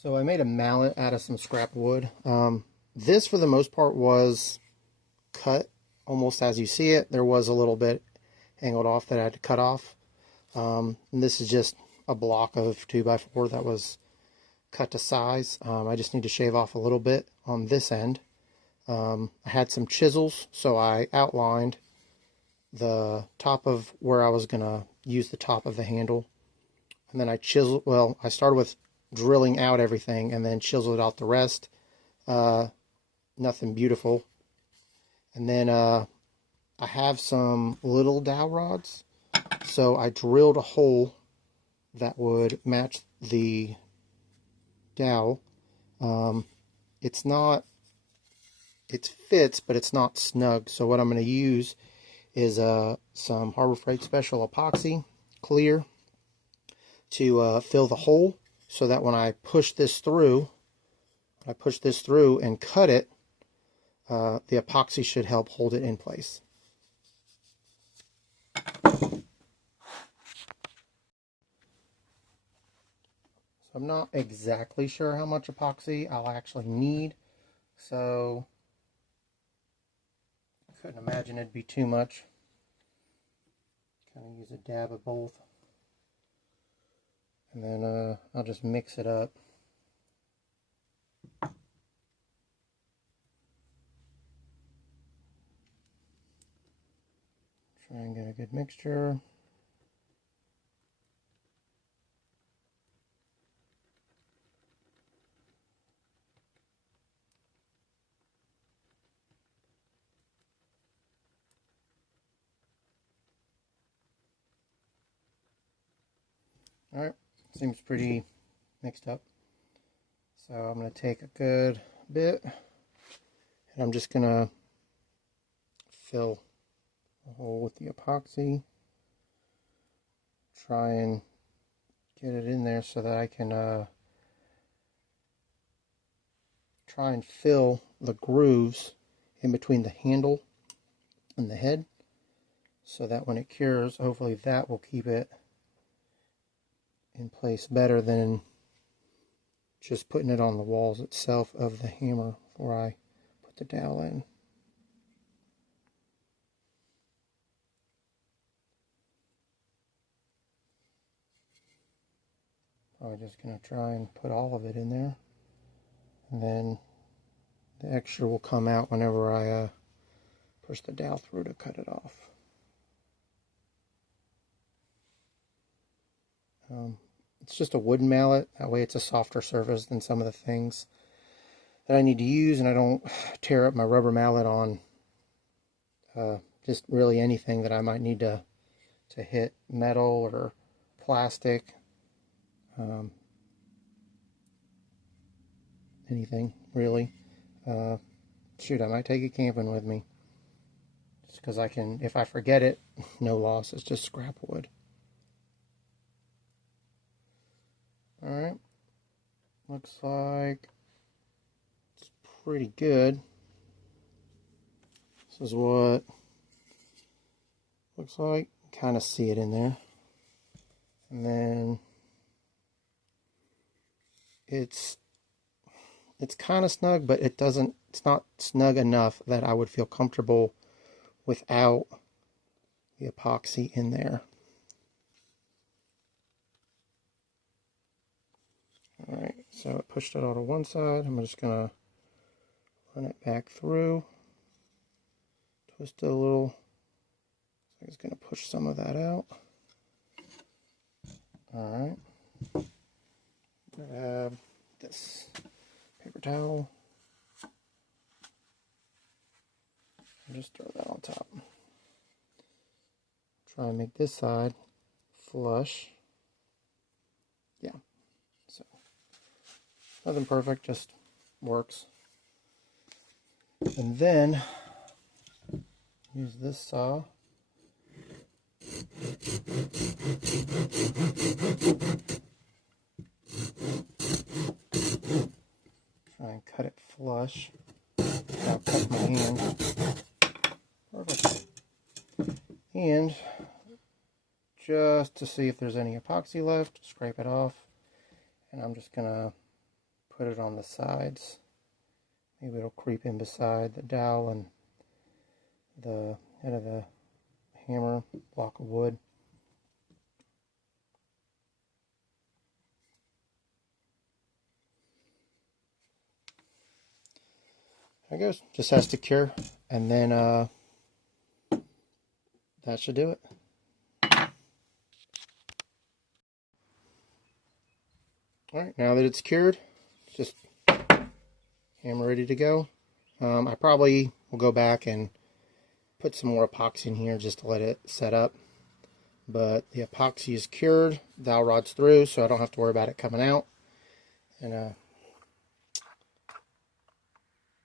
So I made a mallet out of some scrap wood. This, for the most part, was cut almost as you see it. There was a little bit angled off that I had to cut off. And this is just a block of 2x4 that was cut to size. I just need to shave off a little bit on this end. I had some chisels, so I outlined the top of where I was going to use the top of the handle. And then I chiseled, well, I started with drilling out everything and then chiseled out the rest. Nothing beautiful. And then I have some little dowel rods, so I drilled a hole that would match the dowel. It's not, it fits, but it's not snug. So what I'm going to use is some Harbor Freight Special epoxy clear to fill the hole, so that when I push this through, and cut it, the epoxy should help hold it in place. So I'm not exactly sure how much epoxy I'll actually need, so I couldn't imagine it'd be too much. Kind of use a dab of both. And then I'll just mix it up. Try and get a good mixture. Alright, seems pretty mixed up. So I'm going to take a good bit, and I'm just going to fill the hole with the epoxy. Try and get it in there so that I can try and fill the grooves in between the handle and the head, so that when it cures, hopefully that will keep it in place better than just putting it on the walls itself of the hammer before I put the dowel in. I'm just going to try and put all of it in there, and then the extra will come out whenever I push the dowel through to cut it off. It's just a wooden mallet, that way it's a softer surface than some of the things that I need to use, and I don't tear up my rubber mallet on just really anything that I might need to hit metal or plastic, anything really. Shoot, I might take it camping with me, just because I can, if I forget it, no loss, it's just scrap wood. Alright, looks like it's pretty good. This is what looks like. Kind of see it in there. And then it's kind of snug, but it's not snug enough that I would feel comfortable without the epoxy in there. Alright, so I pushed it all to one side. I'm just going to run it back through, twist it a little. So it's going to push some of that out. Alright, grab this paper towel and just throw that on top. Try and make this side flush. Yeah, so nothing perfect, just works. And then use this saw. Try and cut it flush without cutting my hand. Perfect. And just to see if there's any epoxy left, scrape it off. And I'm just gonna put it on the sides. Maybe it'll creep in beside the dowel and the head of the hammer, block of wood. There it goes. Just has to cure, and then that should do it. Alright, now that it's cured, just hammer ready to go. I probably will go back and put some more epoxy in here just to let it set up. But the epoxy is cured, dowel rod's through, so I don't have to worry about it coming out. And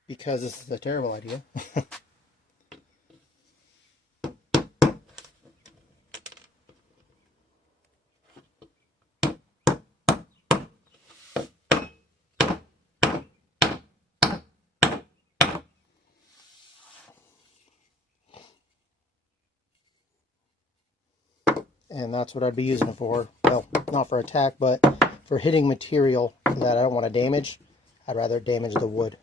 because this is a terrible idea. And that's what I'd be using it for. Well, not for attack, but for hitting material that I don't want to damage. I'd rather damage the wood.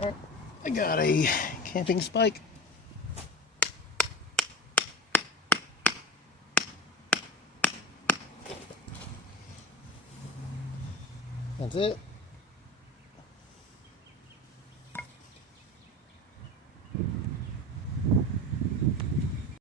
Alright, I got a camping spike. That's it.